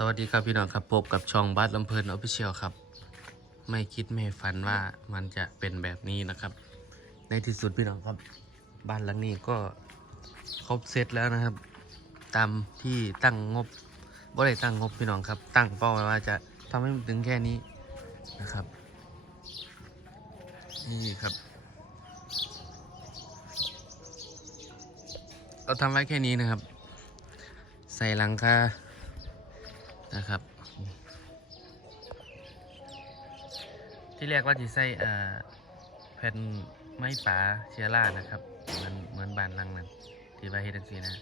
สวัสดีครับพี่น้องครับพบกับช่องบัสลำเพลินออฟฟิเชียลครับ ไม่คิดไม่ฝันว่ามันจะเป็นแบบนี้นะครับ ในที่สุดพี่น้องครับ บ้านหลังนี้ก็ครบเซตแล้วนะครับ ตามที่ตั้งงบบ่ได้ตั้งงบพี่น้องครับ ตั้งเป้าไว้ว่าจะทำให้มันถึงแค่นี้นะครับ นี่ครับ เราทำไว้แค่นี้นะครับ ใส่หลังคา นะครับ ที่แรกว่าจะใส่เอ่อแผ่นไม้ป่าเชียร่านะครับเหมือนเหมือนบานลังนั้นที่ว่าเฮ็ดจังซี่นะ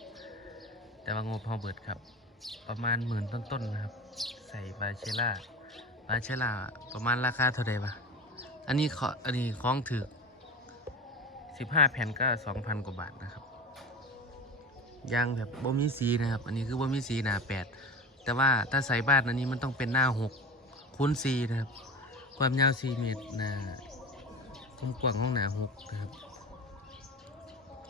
แต่ว่างบพอเบิดครับ ประมาณหมื่นต้นๆนะครับ ใส่บาเชล่าบาเชล่าประมาณราคาเท่าไหร่ปะอันนี้ขออันนี้คล้องถือสิบห้าแผ่นก็สองพันกว่าบาทนะครับยางแบบบ่มีสีนะครับ อันนี้คือบ่มีสีหนาแปด แต่ว่าถ้าใส่บ้านอันนี้มันต้องเป็นหน้าหกคูณสี่นะครับ ความยาวสี่เมตรนาความกว้างห้องหนาหกนะครับ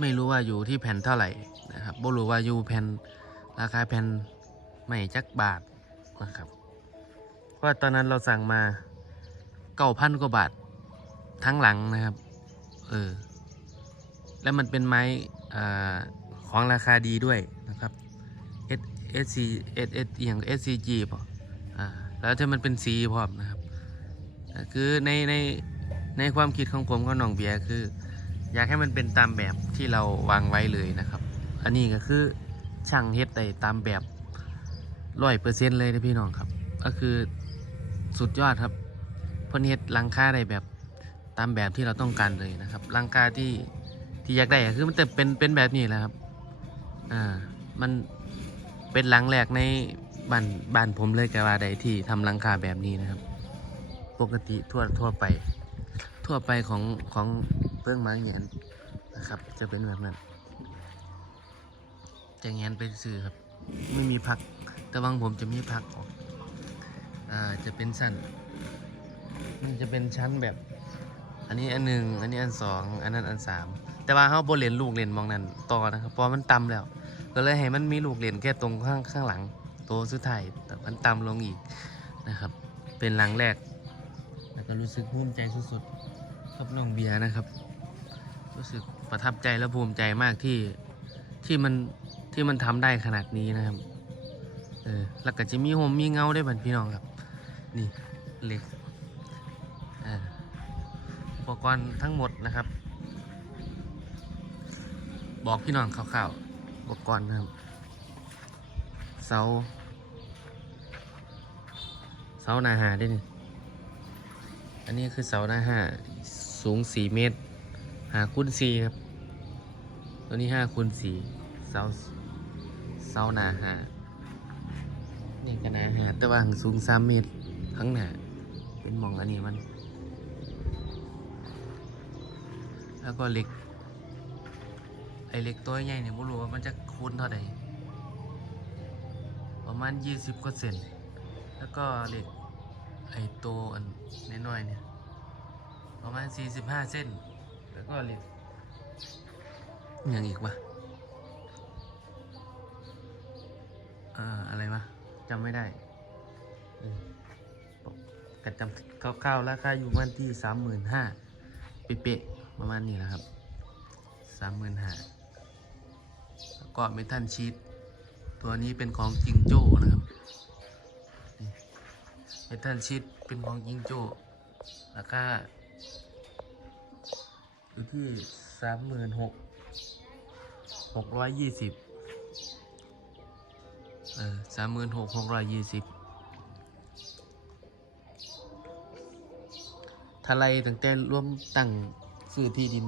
ไม่รู้ว่าอยู่ที่แผ่นเท่าไหร่นะครับบ่รู้ว่าอยู่แผ่นราคาแผ่นไม่จักบาทนะครับเพราะตอนนั้นเราสั่งมาเก้าพันกว่าบาททั้งหลังนะครับ เออ แล้วมันเป็นไม้อของราคาดีด้วยนะครับ SC S S อย่าง S C G ป่ะอ่าแล้วถ้ามันเป็นสีพร้อมนะครับ คือในในในความคิดของผมกับน้องเบียร์คือ อยากให้มันเป็นตามแบบที่เราวางไว้เลยนะครับ อันนี้ก็คือช่างเฮ็ดได้ตามแบบร้อยเปอร์เซ็นต์เลยนะพี่น้องครับ ก็คือสุดยอดครับเพิ่นเฮ็ดลังคาได้แบบตามแบบที่เราต้องการเลยนะครับลังคาที่ที่อยากได้คือมันจะเป็นเป็นแบบนี้แหละครับอ่ามัน เป็นหลังแรกในบ้านบ้านผมเลยกว่าใดที่ทำหลังคาแบบนี้นะครับ ปกติทั่วทั่วไป ทั่วไปของของเปื้องไม้เงียนนะครับ จะเป็นแบบนั้นจะเงียนไปซื้อครับ ไม่มีพัก แต่วังผมจะมีพักออกอ่าจะเป็นสั้น มันจะเป็นชั้นแบบ อันนี้อันหนึ่งอันนี้อันสองอันนั้นอันสามแต่ว่าเขาโบเรียนลูกเรียนมองนั้นต่อนะครับเพราะมันต่ำแล้ว ก็เลยให้มันมีลูกเหรียญแค่ตรงข้างข้างหลัง ตัวสุดท้ายแต่มันต่ำลงอีกนะครับ เป็นหลังแรก แล้วก็รู้สึกภูมิใจสุดๆกับน้องเบียร์นะครับ รู้สึกประทับใจและภูมิใจมากที่ที่มันที่มันทำได้ขนาดนี้นะครับเออแล้วก็จะมีโฮมมีเงาได้บันพี่น้องครับ นี่เหล็กอ่าอุปกรณ์ทั้งหมดนะครับ บอกพี่น้องคร่าวๆ อุปกรณ์นะครับ เสา เสาหนาหาด้วยนี่ อันนี้คือเสาหนาหาสูงสี่เมตร หาคูณสี่ครับ ตัวนี้ห้าคูณสี่เสา เสาหนาหานี่ก็หนาหาแต่ว่าสูงสามเมตรข้างหน้า เป็นมองอันนี้มัน แล้วก็เหล็ก ไอเหล็กตัวใหญ่เนี่ยบ่รู้ว่ามันจะคูณเท่าไหร่ประมาณ 20กว่าเซนแล้วก็เหล็กไอตัวอันน้อยๆเนี่ยประมาณ 45 เส้น แล้วก็เหล็กยังอีกวะเอ่ออะไรวะจำไม่ได้กระจำคร่าวๆราคาอยู่มันที่ 35,000เป๊ะๆประมาณนี้นะครับ 35,000 ก็เมทัลชีตตัวนี้เป็นของจิงโจ้นะครับเมทัลชีตเป็นของจิงโจ้ราคาอยู่ที่สามหมื่นหกหกร้อยยี่สิบเออสามหมื่นหกหกร้อยยี่สิบทลายตั้งแต่ร่วมตั้งซื้อที่ดิน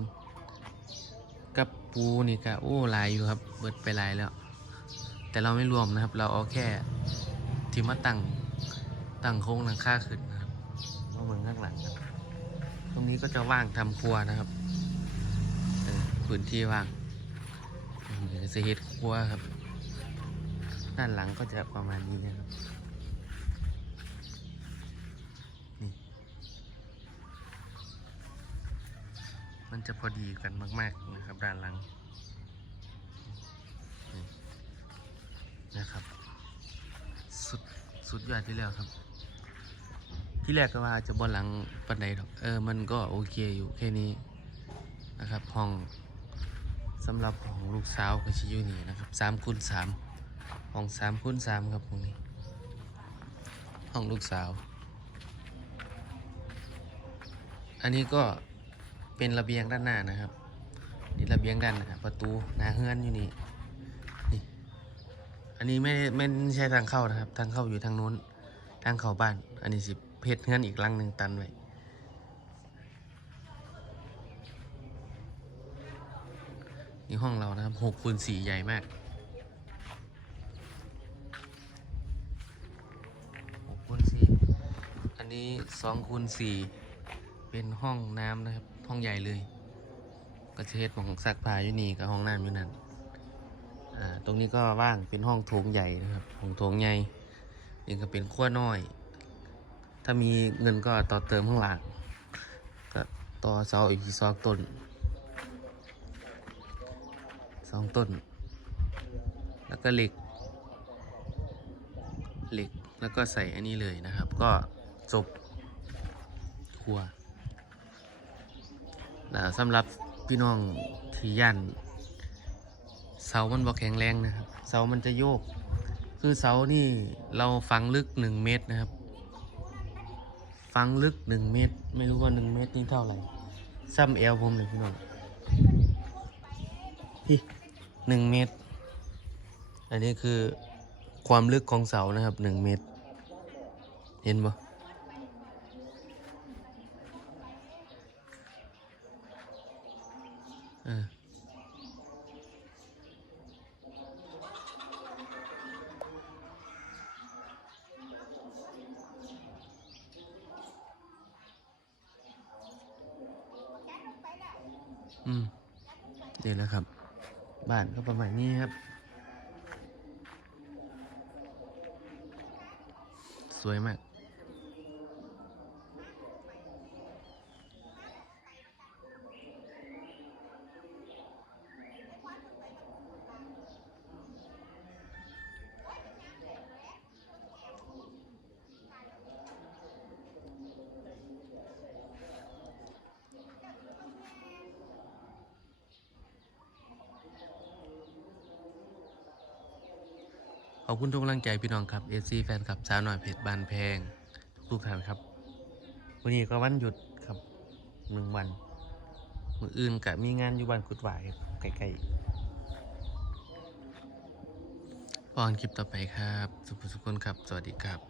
กับปูนี่ก็โอ้หลายอยู่ครับ เบิดไปหลายแล้ว แต่เราไม่รวมนะครับ เราเอาแค่ที่มาตั้งตั้งโค้งหลังค่าขึ้นนะครับมาเมืองข้างหลังครับตรงนี้ก็จะว่างทำครัวนะครับพื้นที่ว่างเดี๋ยวจะเฮ็ดครัวครับ ด้านหลังก็จะประมาณนี้นะครับ มันจะพอดีกันมาก ๆนะครับ ด้านหลังนะครับ สุดสุดยอดที่แล้วครับ ที่แรกก็ว่าจะบนหลังปันไดหรอกเออมันก็โอเคอยู่แค่นี้นะครับห้องสำหรับของลูกสาวก็ชิยูนี่นะครับสามคูณสามห้องสามคูณสามครับตรงนี้ ห้องลูกสาว อันนี้ก็ เป็นระเบียงด้านหน้านะครับ นี่ระเบียงด้านหน้าประตูหน้าเฮือนอยู่นี่นี่ อันนี้ไม่ไม่ใช่ทางเข้านะครับ ทางเข้าอยู่ทางนู้น ทางเข้าบ้าน อันนี้สิเพชรเฮือนอีกลังหนึ่งตันไว้นี่ห้องเรานะครับหกคูณสี่ใหญ่มากหกคูณสี่อันนี้สองคูณสี่เป็นห้องน้ำนะครับ ห้องใหญ่เลย ก็จะเฮ็ดของซักผ้าอยู่นี่กับห้องน้ำอยู่นั่นอ่าตรงนี้ก็ว่างเป็นห้องโถงใหญ่นะครับห้องโถงใหญ่นี่ก็เป็นขั้วน้อย ถ้ามีเงินก็ต่อเติมข้างหลังก็ต่อเสาอีกสองต้นสองต้น แล้วก็เหล็กเหล็กแล้วก็ใส่อันนี้เลยนะครับ ก็จบครัว แล้วสำหรับพี่น้องที่ย่านเสามันบอแข็งแรงนะครับ เสามันจะโยก คือเสานี่เราฝังลึกหนึ่งเมตรนะครับ ฝังลึกหนึ่งเมตร ไม่รู้ว่าหนึ่งเมตรนี่เท่าไหร่ ซ้ำเอวผมเลยพี่น้องพี่หนึ่งเมตร อันนี้คือความลึกของเสานะครับหนึ่งเมตร เห็นปะ อืมนี่แหละครับ บ้านก็ประมาณนี้ครับ สวยมาก ขอบคุณทุกกำลังใจพี่น้องครับเอซีแฟนคลับสาวหน่อยเพจบานแพงทุกท่านครับ วันนี้ก็วันหยุดครับหนึ่งวันมืออื่นกับมีงานอยู่บ้านกุดหวายใกล้ๆพอนคลิปต่อไปครับ สุขสุขคนครับ สวัสดีครับ